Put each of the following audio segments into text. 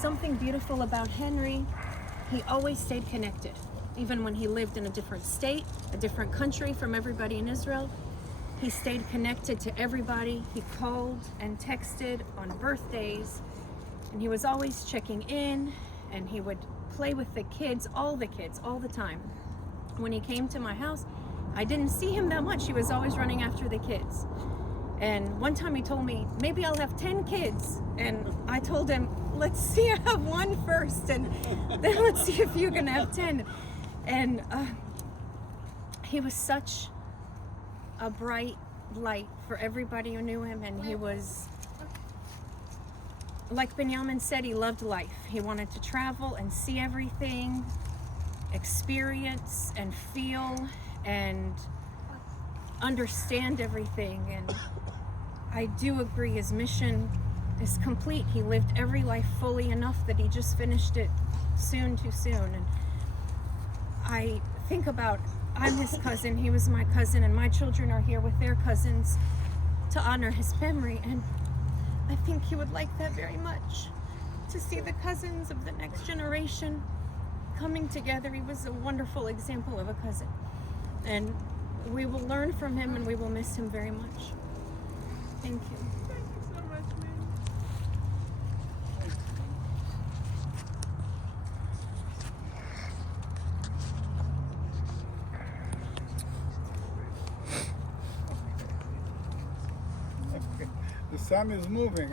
something beautiful about Henry. He always stayed connected, even when he lived in a different state, a different country from everybody in Israel. He stayed connected to everybody. He called and texted on birthdays, and he was always checking in, and he would play with the kids, all the time. When he came to my house, I didn't see him that much. He was always running after the kids. And one time he told me, maybe I'll have 10 kids. And I told him, let's see, I have one first, and then let's see if you're gonna have 10. And he was such a bright light for everybody who knew him, and he was, like Benjamin said, he loved life. He wanted to travel and see everything, experience and feel and understand everything. And I do agree, his mission is complete. He lived every life fully enough that he just finished it too soon. And I think about, I'm his cousin, he was my cousin, and my children are here with their cousins to honor his memory. And I think he would like that very much, to see the cousins of the next generation coming together. He was a wonderful example of a cousin. And we will learn from him, and we will miss him very much. Thank you. Thank you so much, man. Okay. The sun is moving.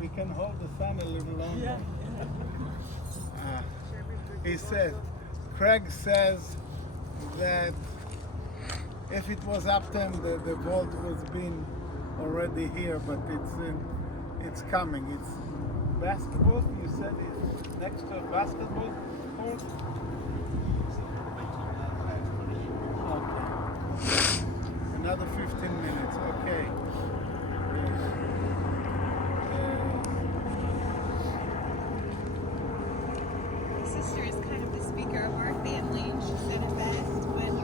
We can hold the sun a little longer. He said, Craig says that if it was up to him, the vault was been already here, but it's coming. It's basketball. You said it's next to a basketball court. Okay. Another 15 minutes. Okay. My sister is kind of the speaker of our family, and she said it best when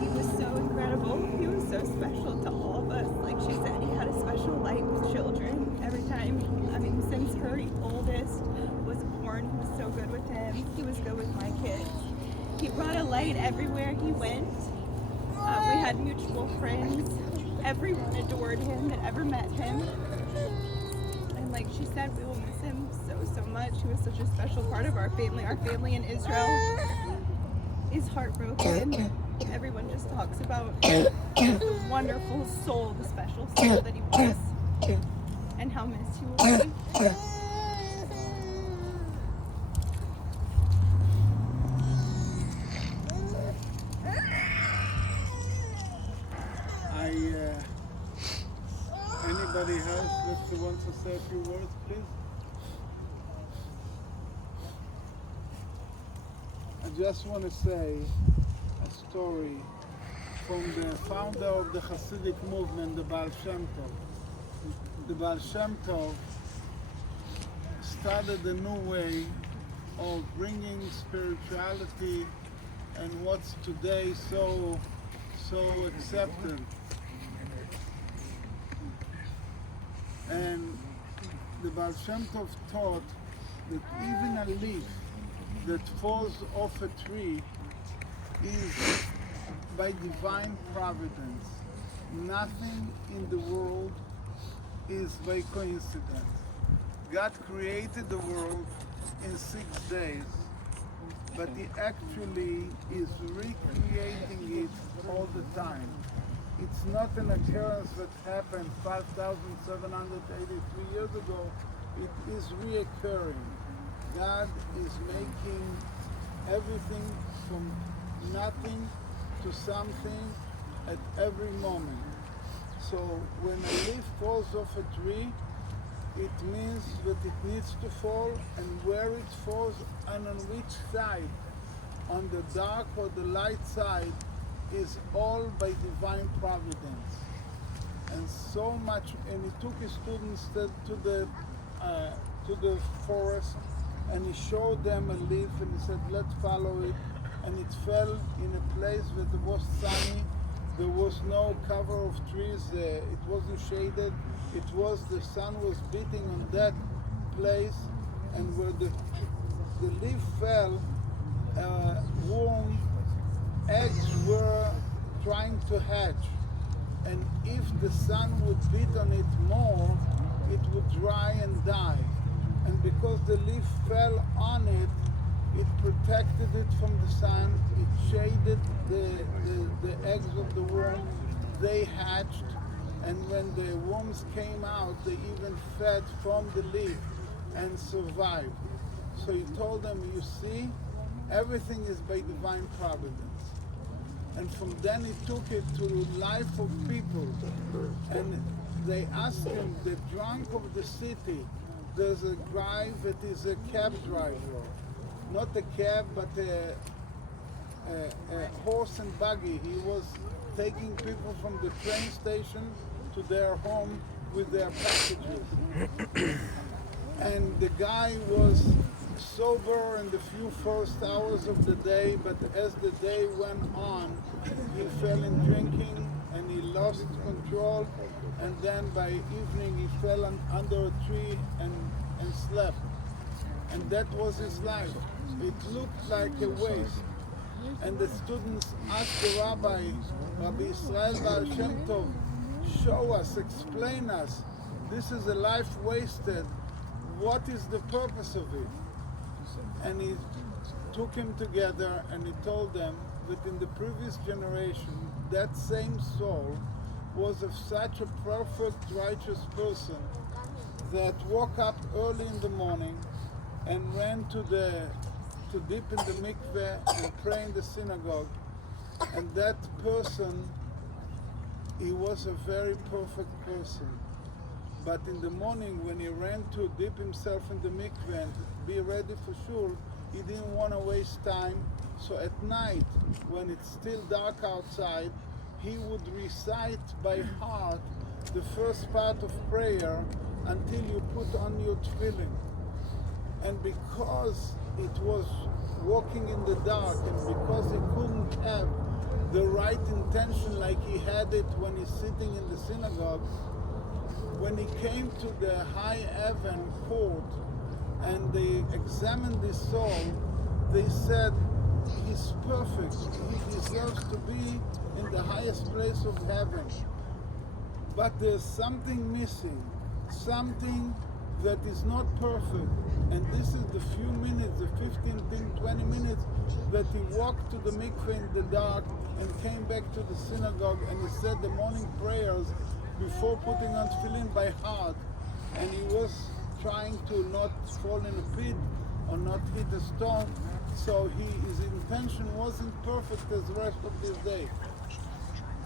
he was so incredible. He was so special to all of us. Like she said, he had a special light with children. Every time, since her oldest was born, he was so good with him. He was good with my kids. He brought a light everywhere he went. We had mutual friends. Everyone adored him that ever met him. And like she said, we will miss him so much. He was such a special part of our family. Our family in Israel is heartbroken. Everyone just talks about the wonderful soul, the special soul that he was, and how missed he will be. Anybody else that wants to say a few words, please? I just want to say a story from the founder of the Hasidic movement, the Baal Shem Tov. The Baal Shem Tov started a new way of bringing spirituality and what's today so accepted. And the Baal Shem Tov taught that even a leaf that falls off a tree is by divine providence. Nothing in the world is by coincidence. God created the world in 6 days, but He actually is recreating it all the time. It's not an occurrence that happened 5,783 years ago. It is reoccurring. God is making everything from nothing to something at every moment. So when a leaf falls off a tree, it means that it needs to fall, and where it falls and on which side, on the dark or the light side, is all by divine providence. And so much, and he took his students to the forest, and he showed them a leaf, and he said, let's follow it. And it fell in a place that was sunny. There was no cover of trees. It wasn't shaded. The sun was beating on that place, and where the leaf fell, worm eggs were trying to hatch. And if the sun would beat on it more, it would dry and die. And because the leaf fell on it, it protected it from the sun, it shaded the eggs of the worm, they hatched, and when the worms came out, they even fed from the leaf and survived. So he told them, you see, everything is by divine providence. And from then he took it to life of people. And they asked him, the drunk of the city, there's a guy that is a cab driver. Not a cab, but a horse and buggy. He was taking people from the train station to their home with their packages. And the guy was sober in the few first hours of the day, but as the day went on, he fell in drinking and he lost control, and then by evening he fell under a tree and slept. And that was his life. It looked like a waste. And the students asked the rabbi, Rabbi Israel Baal Shem Tov, show us, explain us, this is a life wasted. What is the purpose of it? And he took him together and he told them that in the previous generation, that same soul was of such a perfect, righteous person that woke up early in the morning and ran to dip in the mikveh and pray in the synagogue. And that person, he was a very perfect person. But in the morning when he ran to dip himself in the mikveh and be ready for shul, he didn't want to waste time. So at night, when it's still dark outside, he would recite by heart the first part of prayer until you put on your tefillin. And because it was walking in the dark, and because he couldn't have the right intention like he had it when he's sitting in the synagogue, when he came to the high heaven court and they examined his soul, they said, he's perfect. He deserves to be in the highest place of heaven. But there's something missing, something that is not perfect. And this is the few minutes, the 15, 20 minutes that he walked to the mikveh in the dark and came back to the synagogue and he said the morning prayers before putting on tefillin by heart. And he was trying to not fall in a pit or not hit a stone. So his intention wasn't perfect as the rest of his day.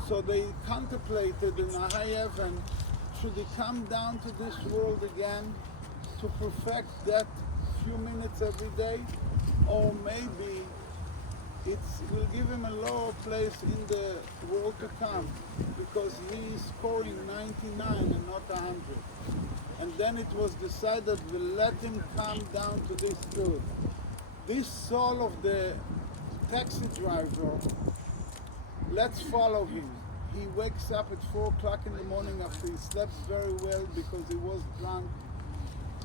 So they contemplated in a high heaven, should he come down to this world again to perfect that few minutes every day? Or maybe it will give him a lower place in the world to come because he is scoring 99 and not 100. And then it was decided we'll let him come down to this earth. This soul of the taxi driver, let's follow him. He wakes up at 4 o'clock in the morning after he slept very well because he was drunk,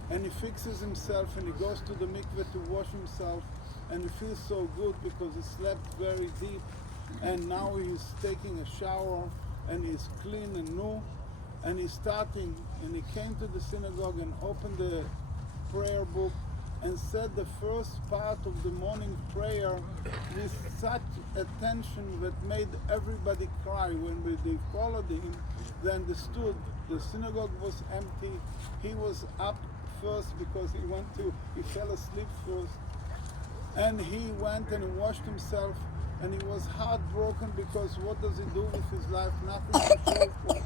and he fixes himself and he goes to the mikveh to wash himself, and he feels so good because he slept very deep, and now he's taking a shower and he's clean and new, and he's starting, and he came to the synagogue and opened the prayer book and said the first part of the morning prayer with such attention that made everybody cry. When they followed him, they understood the synagogue was empty. He was up first because he fell asleep first. And he went and washed himself, and he was heartbroken because what does he do with his life? Nothing to show for.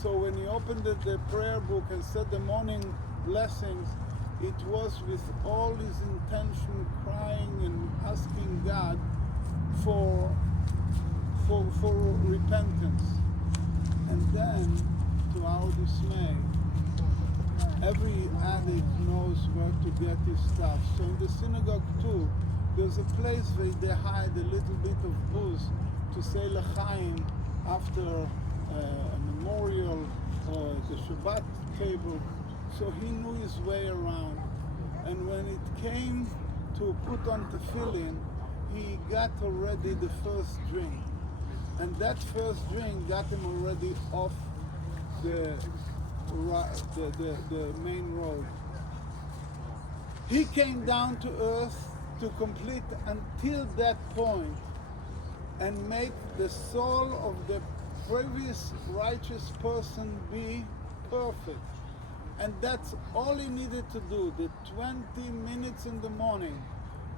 So when he opened the prayer book and said the morning blessings, it was with all his intention crying and asking God for repentance. And then, to our dismay, every addict knows where to get his stuff. So in the synagogue too, there's a place where they hide a little bit of booze to say l'chaim after a memorial or the Shabbat table. So he knew his way around. And when it came to put on tefillin, he got already the first drink. And that first drink got him already off the main road. He came down to earth to complete until that point and make the soul of the previous righteous person be perfect. And that's all he needed to do, the 20 minutes in the morning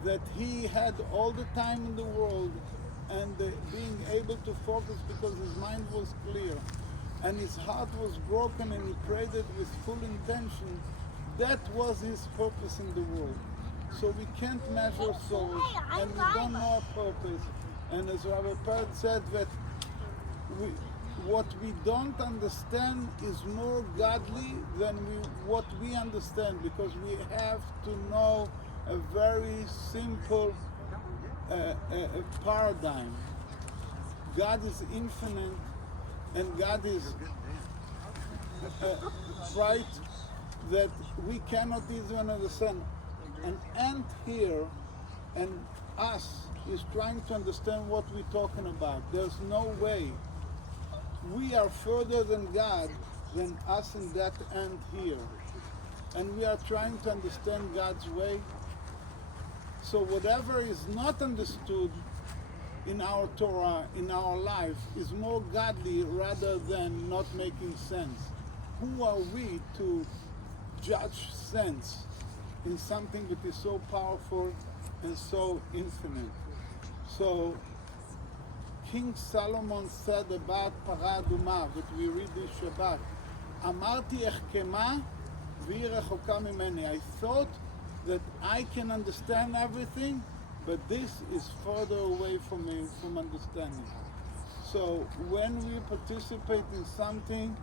that he had all the time in the world, and being able to focus because his mind was clear and his heart was broken, and he prayed it with full intention. That was his purpose in the world. So we can't measure souls, and we don't know our purpose. And as Rabbi Peretz said, that what we don't understand is more godly than what we understand, because we have to know a very simple paradigm. God is infinite, and God is bright that we cannot even understand. An ant here and us is trying to understand what we're talking about. There's no way. We are further than God, than us and that ant here. And we are trying to understand God's way. So whatever is not understood in our Torah, in our life, is more godly rather than not making sense. Who are we to judge sense in something that is so powerful and so infinite? So King Solomon said about Para Aduma, that we read this Shabbat, Amarti echkema v'hi rechoka mimeni. I thought that I can understand everything, but this is further away from me from understanding. So when we participate in something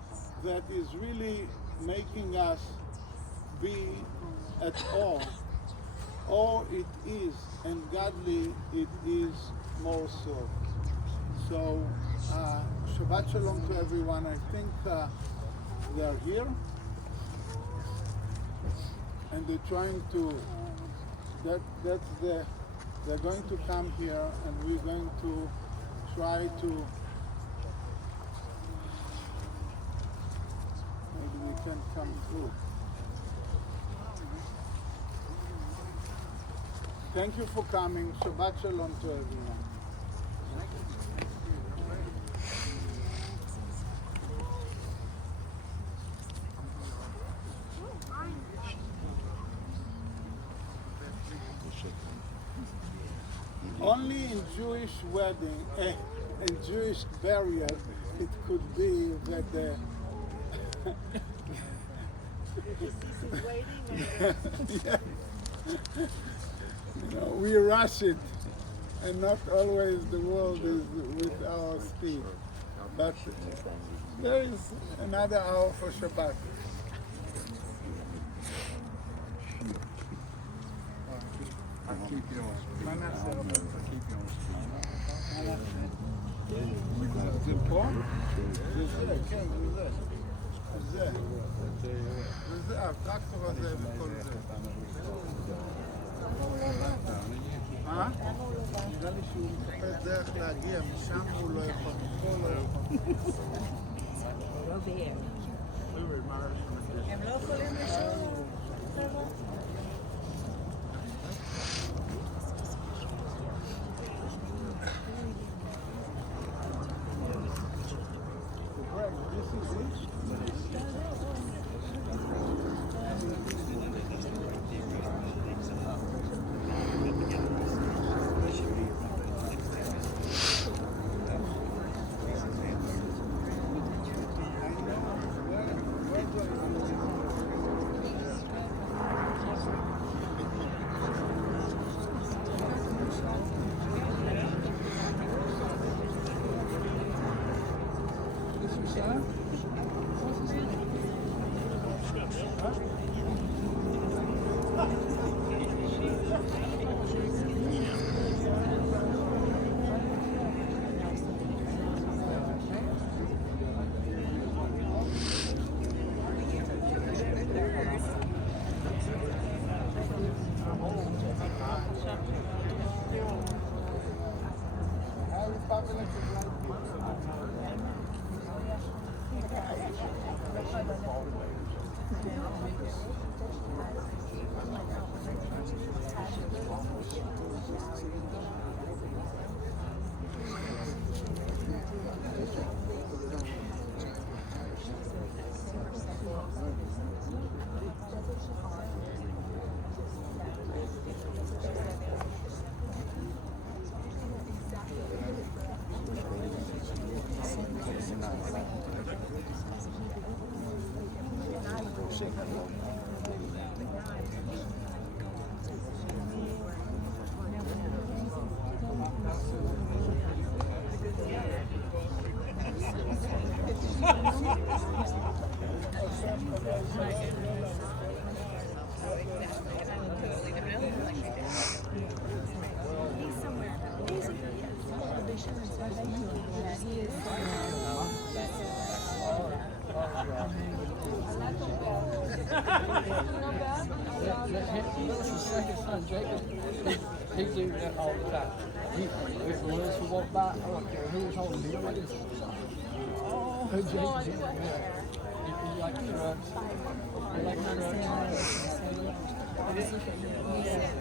that is really making us be at awe, or it is, and godly it is more so. So Shabbat Shalom to everyone. I think they are here, and they're trying to, they're going to come here, and we're going to try to, maybe we can come through. Thank you for coming. Shabbat Shalom to everyone. Only in Jewish wedding, in Jewish burial, it could be that the yeah. You know, we rush it, and not always the world is with our speed. But there is another hour for Shabbat. זה פה? זה, כן, זה. וזה, הטרקטור הזה וכל זה. נראה לי שהוא מחפש דרך להגיע, משם הוא לא יכול, מפה לא יכול. הם לא יכולים לשאול. He's somewhere. That's his second son, Jacob. He do that all the time. If Melissa walked by, I don't care who was holding him. I just, oh, Jacob. He like trucks. He like trucks.